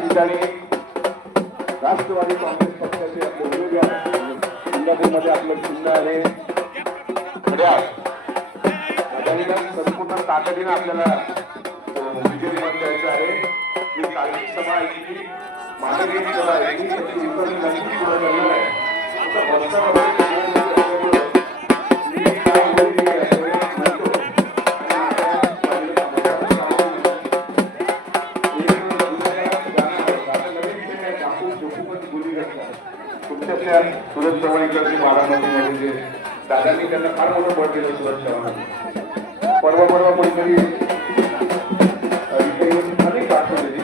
ठिकाणी राष्ट्रवादी काँग्रेस पक्षाचे आपले उमेदवार इंदापूरमध्ये आपलं चिन्ह आहे. संपूर्ण ताकदीनं आपल्याला विजयी द्यायचं आहे. ही काळजी सभा ऐकली मानवीय सभा ऐकली त्याची वितरण नक्की सुरू करणार आहे. तुमच्यातल्या सुरज म्हणजे दादांनी त्यांना फार मोठं बळ सुरज चव्हाण परवा परवा कोणीतरी अनेक दिली.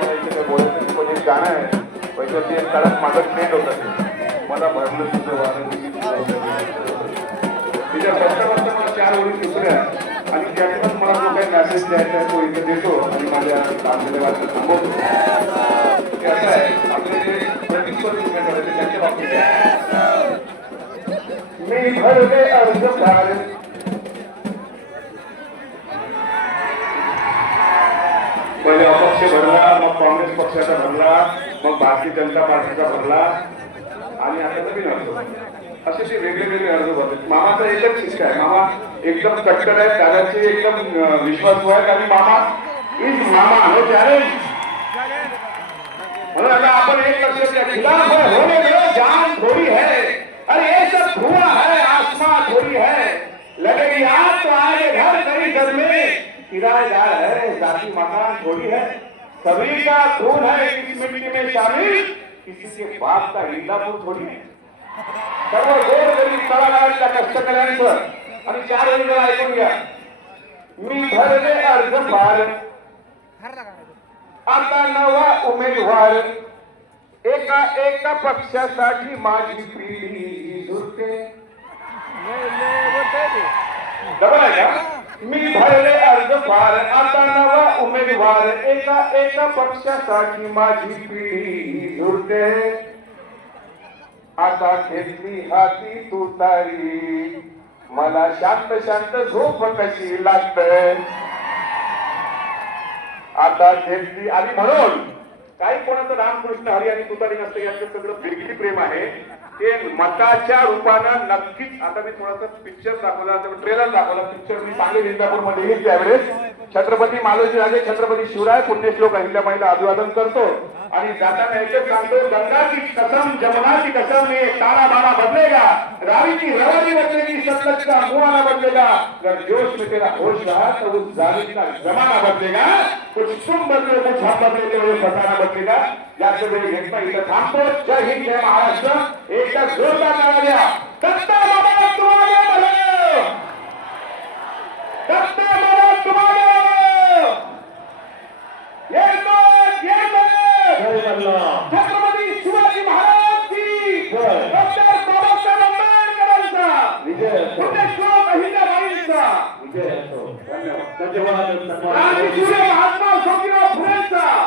मला इथे बोलायचं पण एक गाणं आहे. पहिलं ते काळात माझं ट्रेंड होतं मला भरलं तुझं वारं तिच्या बसता बसता मला चार ओळी आणि त्यातूनच मला जो काही मेसेज द्यायचा तो इथे देतो. आणि माझ्या लांबलेल्या वाटत थांबवतो. ते आहे आपले प्रतिस्पर्धी उमेदवार त्यांच्या बाबतीत मी भरले अर्ज फार पहिले अपक्ष भरला मग काँग्रेस पक्षाचा भरला मग भारतीय जनता पार्टीचा भरला आणि आता नवीन अर्ज असे ते वेगळे अर्ज भरले मामाचा एकच शिष्ट आहे. मामा एकदम कट्टर आहे दादाचे एकदम विश्वास आहे. आणि मामा इज मामा. हो, नो चॅलेंज म्हणून आता आपण एक लक्ष द्या खिलाफ है होने दो जान थोड़ी है अरे ये सब धुआं है आसमां थोड़ी है लगेगी आप तो आगे घर कई घर में किराएदार है जाति मकान थोड़ी है सभी का खून है इस मिट्टी में शामिल किसी के बाप का इंदापूर थोडी है। सर्व गोर गरीब तळागाळातल्या कष्टकऱ्यांचं आणि चार वेळी जरा ऐकून घ्या मी भरले अर्ज फार आता नवा उमेदवार एका एका पक्षासाठी माझी पिढी झुरते. मी भरले अर्ज फार आता नवा उमेदवार एका एका पक्षासाठी माझी पिढी झुरते. आता घेतली हाती तू तारी मला शांत शांत झोप कशी लागते? आता घेतली आणि म्हणून काही कोणाचं रामकृष्ण हरी आणि तुतारी नसतं यांचं सगळं वेगळी प्रेम आहे. ते मताच्या रूपानं नक्कीच आता मी थोडासा पिक्चर दाखवला ट्रेलर दाखवला पिक्चर मी सांगली इंदापूरमध्ये येईल त्यावेळेस. छत्रपती मालोजी राजे छत्रपती शिवराय पुण्यश्लोक अहिल्याबाईला अभिवादन करतो. आणि जाताना एकच सांगतो गंगाची कसम जमुनाची कसम में तारा बारा बदलेगा रावी रवानी बदलेगी सतलज मुहाना बदलेगा. अगर जोश में तेरा होश रहा तो उस जालिम का जमाना बदलेगा. कुछ तुम बदले कुछ हम बदले तो वो फसाना बदलेगा. याचं वेळ घेतला इथं थांबतो. जय हिंद जय महाराष्ट्र. एकदा जोरदार करा द्या. महात्मा